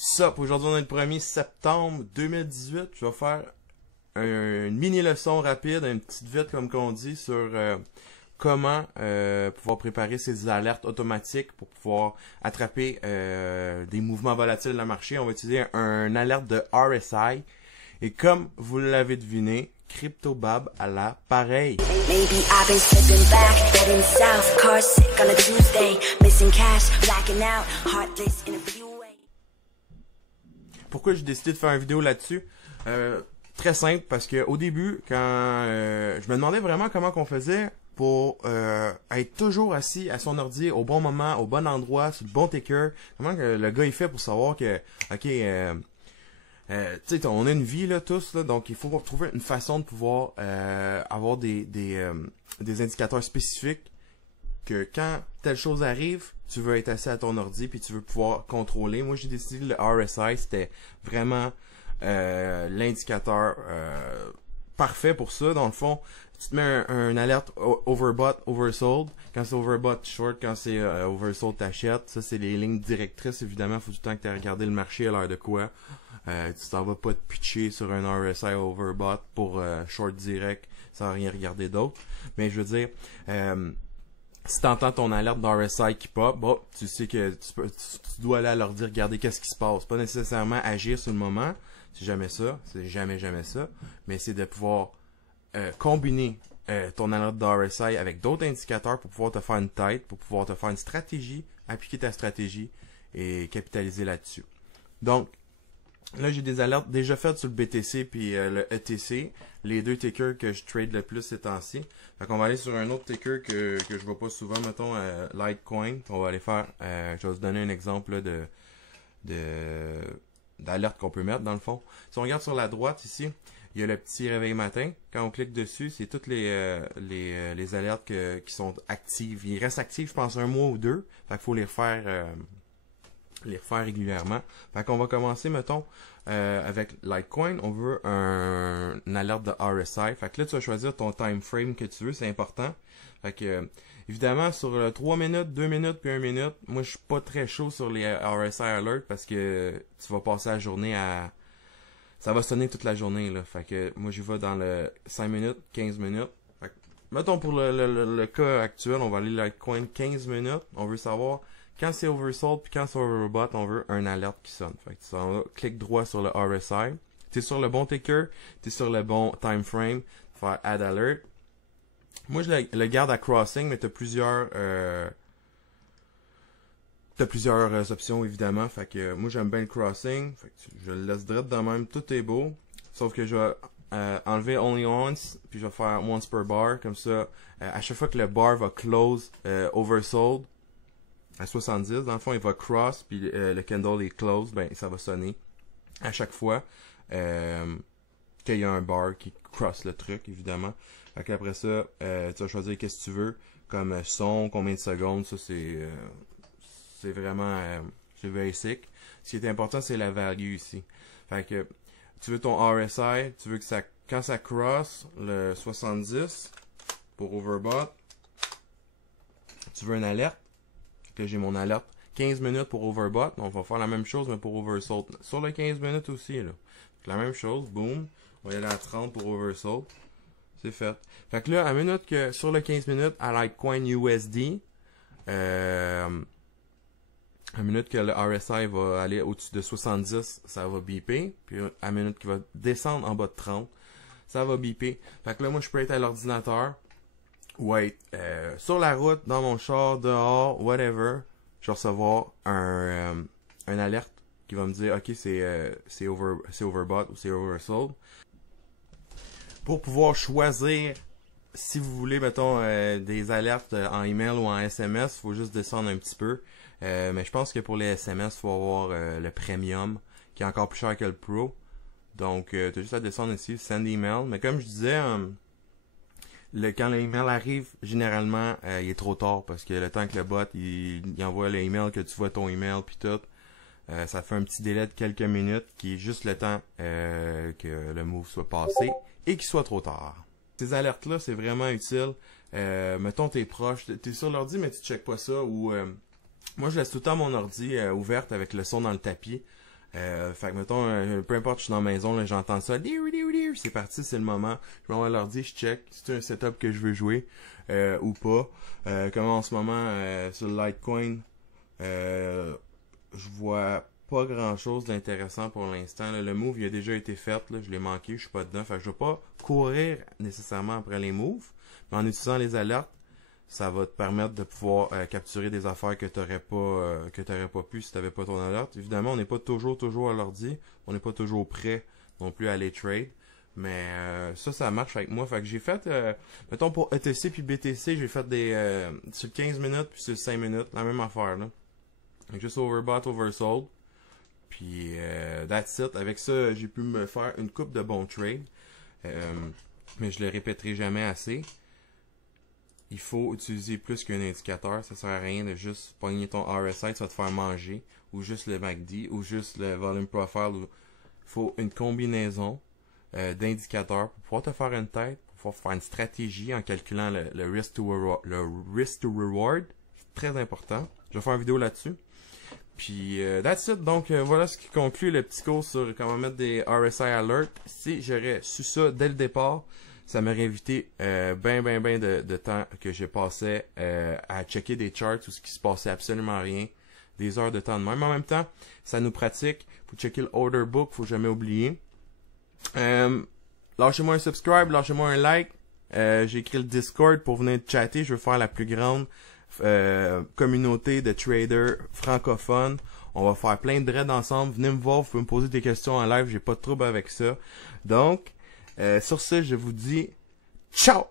Sup, aujourd'hui on est le 1er septembre 2018. Je vais faire une mini leçon rapide, une petite vite comme qu'on dit, sur comment pouvoir préparer ces alertes automatiques pour pouvoir attraper des mouvements volatiles dans le marché. On va utiliser un alerte de RSI. Et comme vous l'avez deviné, CryptoBab à l'appareil. Pourquoi j'ai décidé de faire une vidéo là-dessus? Très simple, parce que au début, quand je me demandais vraiment comment qu'on faisait pour être toujours assis à son ordi au bon moment, au bon endroit, sur le bon ticker. Comment que le gars il fait pour savoir que, ok, tu sais, on a une vie là tous, là, donc il faut trouver une façon de pouvoir avoir des indicateurs spécifiques que quand telle chose arrive, tu veux être assis à ton ordi puis tu veux pouvoir contrôler. Moi, j'ai décidé le RSI, c'était vraiment l'indicateur parfait pour ça. Dans le fond, tu te mets un alerte overbought, oversold. Quand c'est overbought, short. Quand c'est oversold, t'achètes. Ça, c'est les lignes directrices. Évidemment, il faut tout le temps que tu aies regardé le marché à l'heure de quoi. Tu t'en vas pas te pitcher sur un RSI overbought pour short direct sans rien regarder d'autre. Mais je veux dire, si tu entends ton alerte d'RSI qui pop, bon, tu sais que tu dois aller à l'ordi regarder qu'est-ce qui se passe. Pas nécessairement agir sur le moment, c'est jamais ça, c'est jamais ça, mais c'est de pouvoir combiner ton alerte d'RSI avec d'autres indicateurs pour pouvoir te faire une tête, pour pouvoir te faire une stratégie, appliquer ta stratégie et capitaliser là-dessus. Donc, là, j'ai des alertes déjà faites sur le BTC puis le ETC, les deux tickers que je trade le plus ces temps-ci. Fait qu'on va aller sur un autre ticker que je vois pas souvent, mettons Litecoin. On va aller faire, je vais vous donner un exemple là, d'alerte qu'on peut mettre dans le fond. Si on regarde sur la droite ici, il y a le petit réveil matin. Quand on clique dessus, c'est toutes les alertes qui sont actives. Ils restent actifs, je pense, un mois ou deux. Fait qu'il faut les refaire régulièrement. Fait qu'on va commencer, mettons, avec Litecoin. On veut une alerte de RSI. Fait que là, tu vas choisir ton time frame que tu veux. C'est important. Fait que, évidemment, sur 3 minutes, 2 minutes, puis 1 minute, moi, je suis pas très chaud sur les RSI Alert parce que tu vas passer la journée à... Ça va sonner toute la journée, là. Fait que, moi, j'y vais dans le 5 minutes, 15 minutes. Fait que, mettons, pour le cas actuel, on va aller Litecoin 15 minutes. On veut savoir... Quand c'est oversold puis quand c'est overbought, on veut un alerte qui sonne. Fait que tu s'en vas, clique droit sur le RSI. Tu es sur le bon ticker, tu es sur le bon time frame. Faire Add Alert. Moi, je le garde à crossing, mais tu as plusieurs options, évidemment. Fait que moi, j'aime bien le crossing. Fait que je le laisse direct de même. Tout est beau. Sauf que je vais enlever Only Once, puis je vais faire Once per bar. Comme ça, à chaque fois que le bar va close oversold, à 70, dans le fond, il va cross, puis le candle est close, ben ça va sonner à chaque fois qu'il y a un bar qui cross le truc, évidemment. Fait qu'après ça, tu vas choisir qu'est-ce que tu veux, comme son, combien de secondes, ça c'est vraiment c'est basic. Ce qui est important, c'est la value ici. Fait que tu veux ton RSI, tu veux que ça, quand ça cross le 70 pour overbought, tu veux une alerte. Que j'ai mon alerte 15 minutes pour overbought, on va faire la même chose mais pour oversold sur le 15 minutes aussi là. La même chose, boom, on va y aller à 30 pour oversold, c'est fait. Fait que là, à minute que sur le 15 minutes à Litecoin USD, à minute que le RSI va aller au-dessus de 70, ça va biper, puis à minute qu'il va descendre en bas de 30, ça va biper. Fait que là, moi je peux être à l'ordinateur. Ouais, sur la route, dans mon char, dehors, whatever, je vais recevoir un alerte qui va me dire, ok, c'est overbought ou c'est oversold. Pour pouvoir choisir, si vous voulez, mettons, des alertes en email ou en SMS, il faut juste descendre un petit peu. Mais je pense que pour les SMS, il faut avoir le premium, qui est encore plus cher que le pro. Donc, tu as juste à descendre ici, send email. Mais comme je disais, quand l'email arrive, généralement, il est trop tard parce que le temps que le bot il envoie l'email, que tu vois ton email puis tout, ça fait un petit délai de quelques minutes qui est juste le temps que le move soit passé et qu'il soit trop tard. Ces alertes-là, c'est vraiment utile. Mettons, t'es proche, t'es sur l'ordi, mais tu checkes pas ça. Ou moi, je laisse tout le temps mon ordi ouverte avec le son dans le tapis. Fait que mettons, peu importe, je suis dans la maison, j'entends ça, c'est parti, c'est le moment. Je m'envoie l'ordi, je check si c'est un setup que je veux jouer ou pas. Comme en ce moment sur le Litecoin, je vois pas grand chose d'intéressant pour l'instant. Le move il a déjà été fait, là, je l'ai manqué, je suis pas dedans. Fait que je vais pas courir nécessairement après les moves, mais en utilisant les alertes, ça va te permettre de pouvoir capturer des affaires que t'aurais pas pu si t'avais pas ton alerte. Évidemment, on n'est pas toujours à l'ordi, on n'est pas toujours prêt non plus à aller trade, mais ça marche avec moi. Fait que j'ai fait, mettons pour ETC puis BTC, j'ai fait des sur 15 minutes puis sur 5 minutes, la même affaire là. Juste overbought, oversold. Puis that's it. Avec ça, j'ai pu me faire une coupe de bons trades, mais je le répéterai jamais assez. Il faut utiliser plus qu'un indicateur. Ça sert à rien de juste pogner ton RSI, ça va te faire manger. Ou juste le MACD, ou juste le Volume Profile. Il faut une combinaison d'indicateurs pour pouvoir te faire une tête, pour pouvoir faire une stratégie en calculant le risk to reward. C'est très important. Je vais faire une vidéo là-dessus. Puis, that's it. Donc, voilà ce qui conclut le petit cours sur comment mettre des RSI Alert. Si j'aurais su ça dès le départ, ça m'aurait évité ben de temps que j'ai passé à checker des charts où ce qui se passait absolument rien. Des heures de temps de même. Mais en même temps, ça nous pratique. Faut checker le order book, faut jamais oublier. Lâchez-moi un subscribe, lâchez-moi un like. J'ai écrit le Discord pour venir chatter. Je veux faire la plus grande communauté de traders francophones. On va faire plein de raids ensemble. Venez me voir, vous pouvez me poser des questions en live. J'ai pas de trouble avec ça. Donc, sur ce, je vous dis ciao!